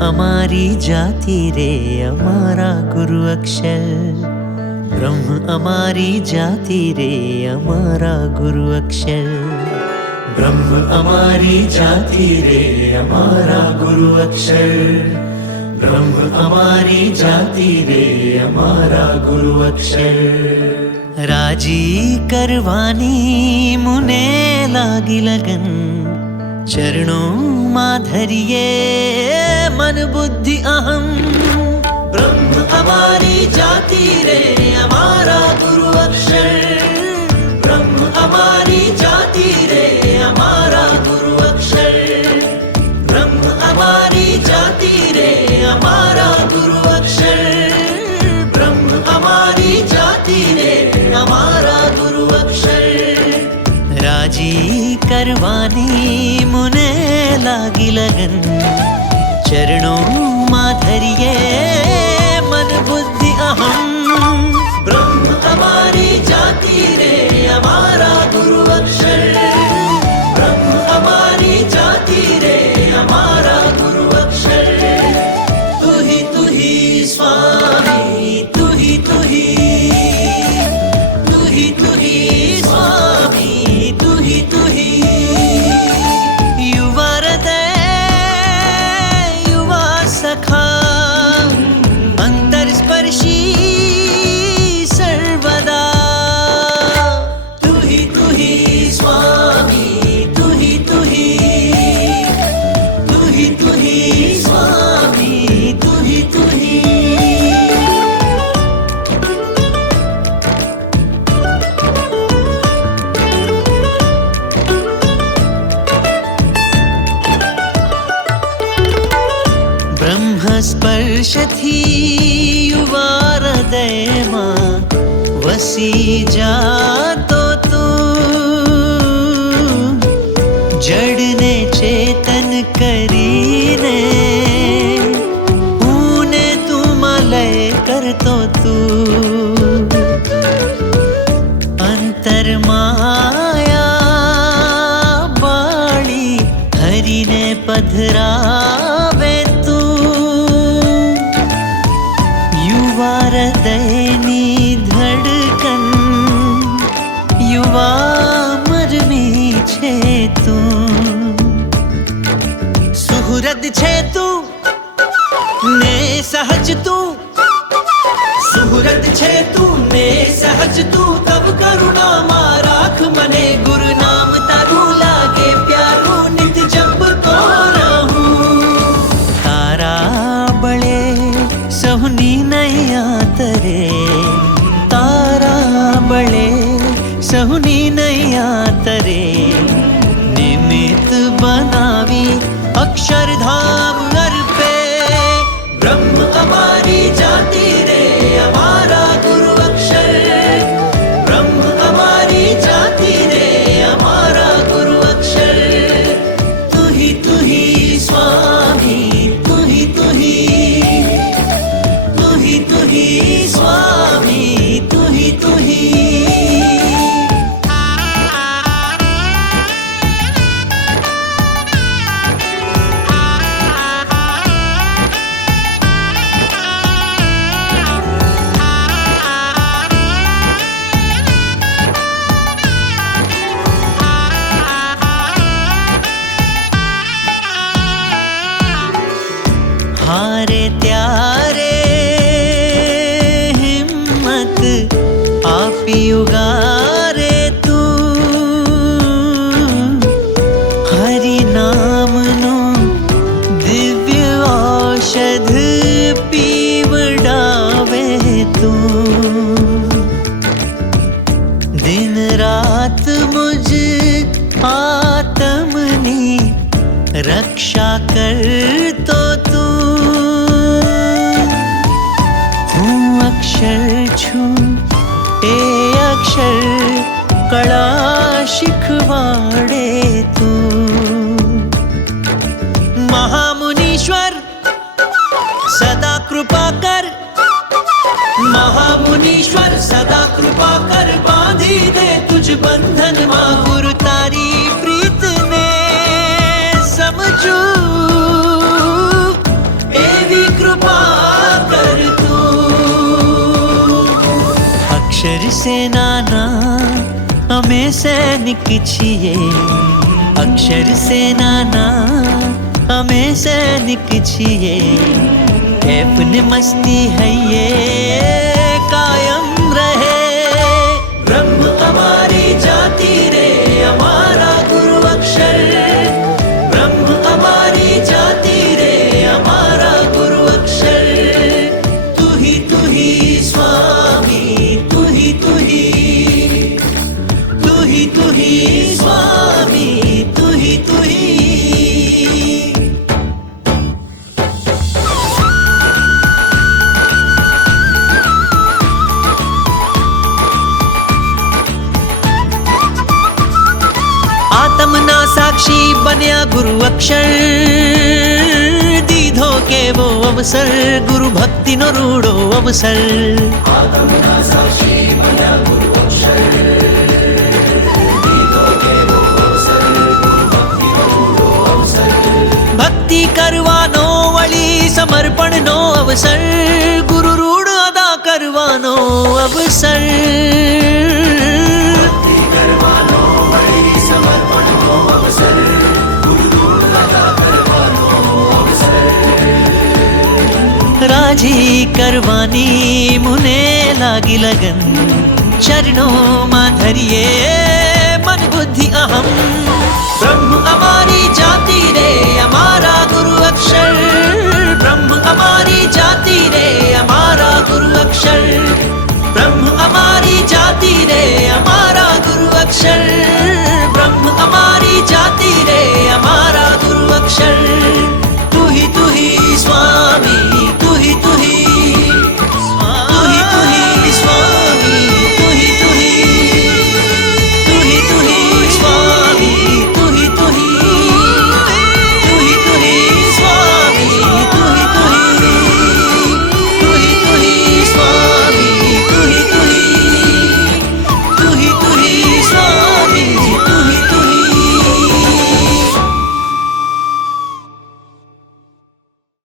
અમારી જાતિ રે અમારા ગુરુ અક્ષર, બ્રહ્મ અમારી જાતિ રે અમારા ગુરુ અક્ષર, બ્રહ્મ અમારી જાતિ રે અમારા ગુરુ અક્ષર, બ્રહ્મ અમારી જાતિ રે અમારા ગુરુ અક્ષર। રાજી કરવાની મુને લાગી લગન, ચરણોમાં ધરીએ મન બુદ્ધિ અહમ, બ્રહ્મ અમારી જાતિ રે અમારા ગુરુ અક્ષર, બ્રહ્મ અમારી જાતિ રે અમારા ગુરુ અક્ષર, બ્રહ્મ અમારી જાતિ રે અમારા ગુરુ અક્ષર, બ્રહ્મ અમારી જાતિ રે અમારા ગુરુ અક્ષર। રાજી કરવાની મુને લાગી લગન, ચરણોમાં ધરીએ મન બુદ્ધિ અહમ, બ્રહ્મ અમારી જાતિ રે અમારા ગુરુ અક્ષર, બ્રહ્મ અમારી જાતિ રે અમારા ગુરુ અક્ષર। તુહી સ્વામી તુહી સ્વામી તુહી યુવા હૃદય યુવા સખા, અંતર સ્પર્શી સર્વદા, તુહી સ્વામી તુહી સ્વામી તુહી। બ્રહ્મ સ્પર્શથી યુવા હૃદયમાં વસી જાતો તું, જડને ચેતન કરીને ઊને તું મલય કરતો તું, અંતર માયા બાળી હરીને પધરાવે તું, યુવા હૃદયની ધડકન યુવા મરમી છે તું, સુહૃદ છે તું ને સહજ તું, સુહૃદ છે તું ને સહજ તું, તબ કરુણામાં રાખ મને, ગુરુ નામ તારું લાગે પ્યારું, નિત જપતો રહું, તારા બળે સહુની નૈયા તરે, તારા બળે સહુની નૈયા તરે, નિમિત્ત બનાવી અક્ષરધામ અર્પે, બ્રહ્મ અમારી જાતિ રે અમારા ગુરુ અક્ષર, બ્રહ્મ અમારી જાતિ રે અમારા ગુરુ અક્ષર। તુહી સ્વામી તુહી સ્વામી તુહી। હારે ત્યારે હિંમત આપી ઉગારે તું, હરિ નામનું દિવ્ય ઔષધ પીવડાવે તું, દિન રાત મુજ આત્મની રક્ષા કરતો તું, હું અક્ષર છું એ અક્ષર કળા શીખવાડે તું, મહામુનીશ્વર સદા કૃપા કર, મહામુનીશ્વર સદા કૃપા કર, બાંધી દે તુજ બંધનમાં, ગુરુ તારી પ્રીતને સમજું સેનાના અમે સૈનિક છીએ, અક્ષર સેનાના અમે સૈનિક છીએ. कैफ ने मस्ती है ये कायम रहे. ब्रह्म हमारी जाति रे हमारा गुरु अक्षर. ब्रह्म हमारी जाति रे हमारा गुरु अक्षर. तू ही स्वामी, तू ही स्वामी, तू ही. આત્મના સાક્ષી બન્યા ગુરુ અક્ષર. દીધો કેવો અવસર, ગુરુ ભક્તિનો રૂડો અવસર. આત્મના સાક્ષી બન્યા ગુરુ અક્ષર. દીધો કેવો અવસર, ગુરુ ભક્તિનો રૂડો અવસર. ભક્તિ કરવાનો વળી સમર્પણનો અવસર, ગુરુ રૂડ અદા કરવાનો અવસર. રાજી કરવાની મુને લાગી લગન. ચરણોમાં ધરીએ મન બુદ્ધિ અહમ. બ્રહ્મ